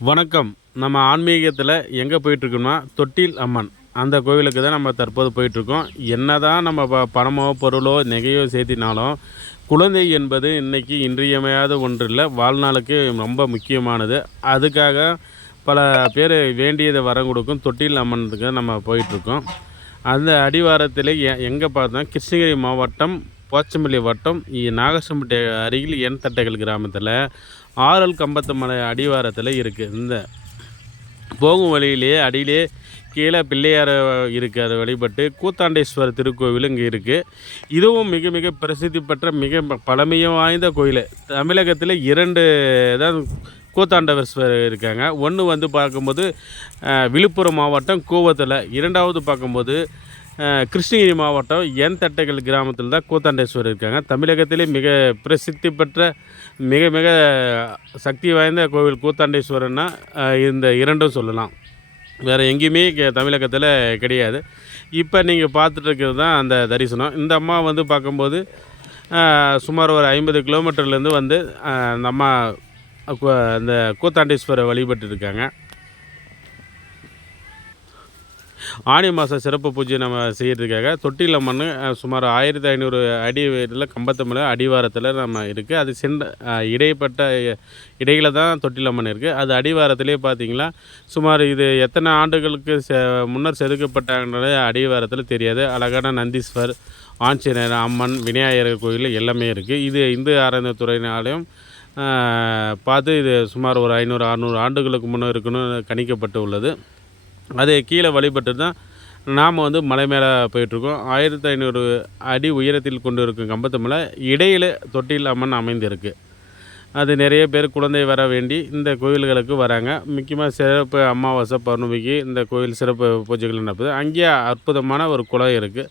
வணக்கம். நம்ம ஆன்மீகத்தில் எங்கே போயிட்டுருக்கோம்னா தொட்டில் அம்மன். அந்த கோவிலுக்கு தான் நம்ம தற்போது போயிட்டுருக்கோம். என்ன தான் நம்ம ப பணமோ பொருளோ நெகையோ சேர்த்தினாலும் குழந்தை என்பது இன்றைக்கி இன்றியமையாத ஒன்று இல்லை வாழ்நாளுக்கு ரொம்ப முக்கியமானது. அதுக்காக பல பேர் வேண்டியதை வரம் கொடுக்கும் தொட்டில் அம்மனுக்கு நம்ம போயிட்டுருக்கோம். அந்த அடிவாரத்தில் எ எங்கே பார்த்தோம்? கிருஷ்ணகிரி மாவட்டம் போச்சம்பள்ளி வட்டம் இ- நாகசம்பட்டி அருகில் என் தட்டைகள் கிராமத்தில் ஆரல் கம்பத்து மலை அடிவாரத்தில் இருக்குது இந்த போகும் வழியிலேயே அடியிலே கீழே பிள்ளையார் இருக்கார் வழிபட்டு கூத்தாண்டேஸ்வரர் திருக்கோவில் இங்கே இருக்குது இதுவும் மிக மிக பிரசித்தி பெற்ற மிக பழமையும் வாய்ந்த கோயில். தமிழகத்தில் இரண்டு தான் கூத்தாண்டவர் இருக்காங்க. ஒன்று வந்து பார்க்கும்போது விழுப்புரம் மாவட்டம் கூவத்தில். இரண்டாவது பார்க்கும்போது கிருஷ்ணகிரி மாவட்டம் என் தட்டைகள் கிராமத்தில் தான் கூத்தாண்டேஸ்வரர் இருக்காங்க. தமிழகத்திலே மிக பிரசித்தி பெற்ற மிக மிக சக்தி வாய்ந்த கோவில் கூத்தாண்டேஸ்வரர்னா இந்த இரண்டும் சொல்லலாம். வேறு எங்கேயுமே தமிழகத்தில் கிடையாது. இப்போ நீங்கள் பார்த்துட்டு இருக்கிறது தான் அந்த தரிசனம். இந்த அம்மா வந்து பார்க்கும்போது சுமார் ஒரு ஐம்பது கிலோமீட்டர்லேருந்து வந்து அந்த அம்மா அந்த கூத்தாண்டேஸ்வரர் வழிபட்டு இருக்காங்க ஆணி மாத சிறப்பு பூஜை நம்ம செய்கிறதுக்காக தொட்டில் மண் சுமார் ஆயிரத்தி ஐநூறு அடி இதில் கம்பத்து மலை அடிவாரத்தில் நம்ம இருக்குது அது சென்ற இடைப்பட்ட இடையில தான் தொட்டில் மண் இருக்குது அது அடிவாரத்திலே பார்த்திங்களா சுமார் இது எத்தனை ஆண்டுகளுக்கு செ முன்னர் செதுக்கப்பட்டாங்கன்றது அடிவாரத்தில் தெரியாது. அழகான நந்தீஸ்வர் ஆஞ்சநேயர் அம்மன் விநாயகர் கோயில் எல்லாமே இருக்குது இது இந்து அறநிலைத்துறையினாலையும் பார்த்து இது சுமார் ஒரு ஐநூறு அறநூறு ஆண்டுகளுக்கு முன்னே இருக்குன்னு கணிக்கப்பட்டு உள்ளது. அது கீழே வழிபட்டு தான் நாம் வந்து மலை மேலே போயிட்டுருக்கோம். ஆயிரத்தி ஐநூறு அடி உயரத்தில் கொண்டு இருக்கும் கம்பத்து மலை இடையில் தொட்டில் அம்மன் அமைந்திருக்கு. அது நிறைய பேர் குழந்தை வர வேண்டி இந்த கோயில்களுக்கு வராங்க. முக்கியமாக சிறப்பு அமாவாசை பௌர்ணமிக்கு இந்த கோயில் சிறப்பு பூஜைகள் நடக்குது. அங்கேயே அற்புதமான ஒரு குளம் இருக்குது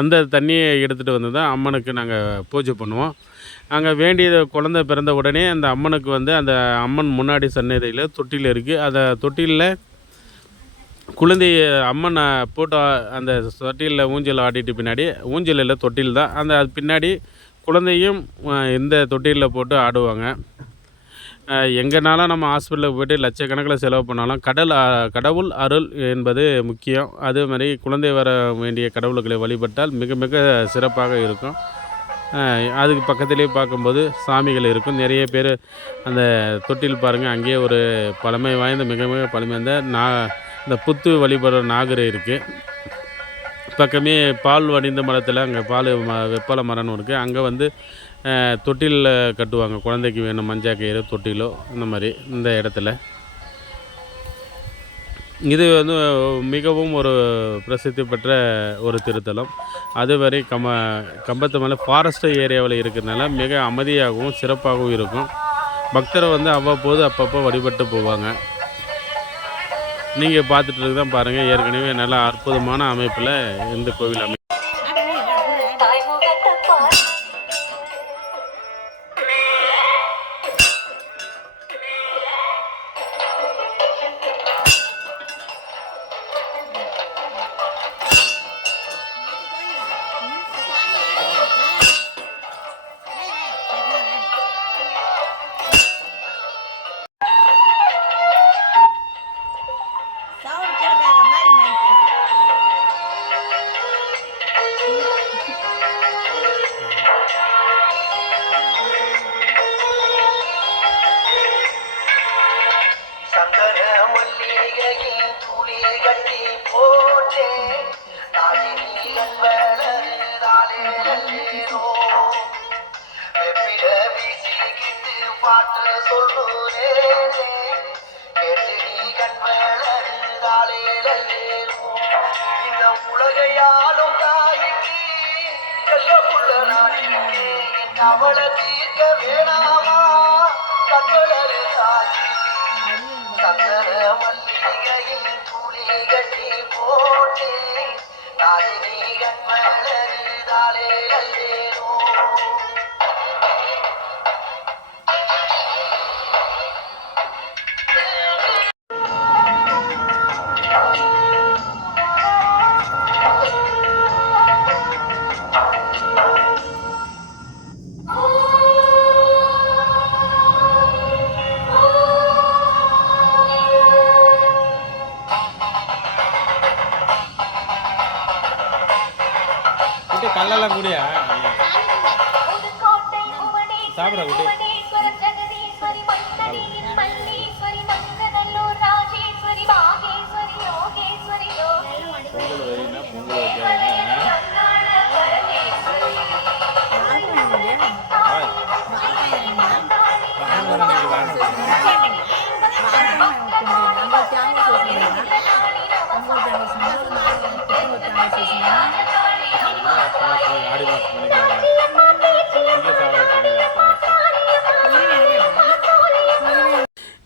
அந்த தண்ணியை எடுத்துகிட்டு வந்து தான் அம்மனுக்கு நாங்கள் பூஜை பண்ணுவோம். அங்கே வேண்டியது குழந்தை பிறந்த உடனே அந்த அம்மனுக்கு வந்து அந்த அம்மன் முன்னாடி சன்னதியில் தொட்டில் இருக்குது அந்த தொட்டிலில் குழந்தைய அம்மனை போட்டு அந்த தொட்டிலில் ஊஞ்சல் ஆடிட்டு பின்னாடி ஊஞ்சல் இல்லை தொட்டில் தான். அந்த அது பின்னாடி குழந்தையும் இந்த தொட்டிலில் போட்டு ஆடுவாங்க. எங்கேனாலும் நம்ம ஹாஸ்பிட்டலுக்கு போய்ட்டு லட்சக்கணக்கில் செலவு பண்ணாலும் கடல் கடவுள் அருள் என்பது முக்கியம். அதே மாதிரி குழந்தை வர வேண்டிய கடவுள்களை வழிபட்டால் மிக மிக சிறப்பாக இருக்கும். அதுக்கு பக்கத்துலேயே பார்க்கும்போது சாமிகள் இருக்கும். நிறைய பேர் அந்த தொட்டில் பாருங்கள் அங்கேயே ஒரு பழமை வாய்ந்த மிக மிக பழமை வாய்ந்த நான் இந்த புத்து வழிபடுற நாகரை இருக்குது பக்கமே பால் வடிந்த மரத்தில் அங்கே பால் ம வெப்பல மரம்னு இருக்குது அங்கே வந்து தொட்டிலில் கட்டுவாங்க. குழந்தைக்கு வேணும் மஞ்சா கயிறு தொட்டிலோ இந்த மாதிரி இந்த இடத்துல. இது வந்து மிகவும் ஒரு பிரசித்தி பெற்ற ஒரு திருத்தலம். அதுவரை கம கம்பத்து மலை ஃபாரஸ்ட் ஏரியாவில் இருக்கிறதுனால மிக அமைதியாகவும் சிறப்பாகவும் இருக்கும். பக்தரை வந்து அவ்வப்போது அப்பப்போ வழிபட்டு போவாங்க. நீங்கள் பார்த்துட்டு இருக்கு தான் பாருங்கள் ஏற்கனவே நல்லா அற்புதமான அமைப்பில் இந்த கோவில் அமை கட்டி போற்றே தாயினி வளர்ந்தாலே நல்லேனோ வீசிக்கிட்டு பாட்டு சொல்லுறேனே கேட்டு நீ கண் இந்த உலகையாலும் தாய்க்கு செல்ல புள்ள கவலை தீர்க்க வேணாமா? கண்களரு தாயி. சந்தன மல்லிகையின் கட்டி போட்டு தாயினி கண் கல்லெல்லாம் கூடியா சாப்பிட குட்டி.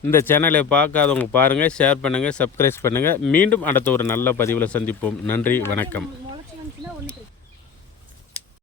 இந்த சேனலை பார்க்காதவங்க பாருங்கள் ஷேர் பண்ணுங்கள் சப்ஸ்கிரைப் பண்ணுங்கள் மீண்டும் அடுத்த ஒரு நல்ல பதிவில் சந்திப்போம். நன்றி வணக்கம்.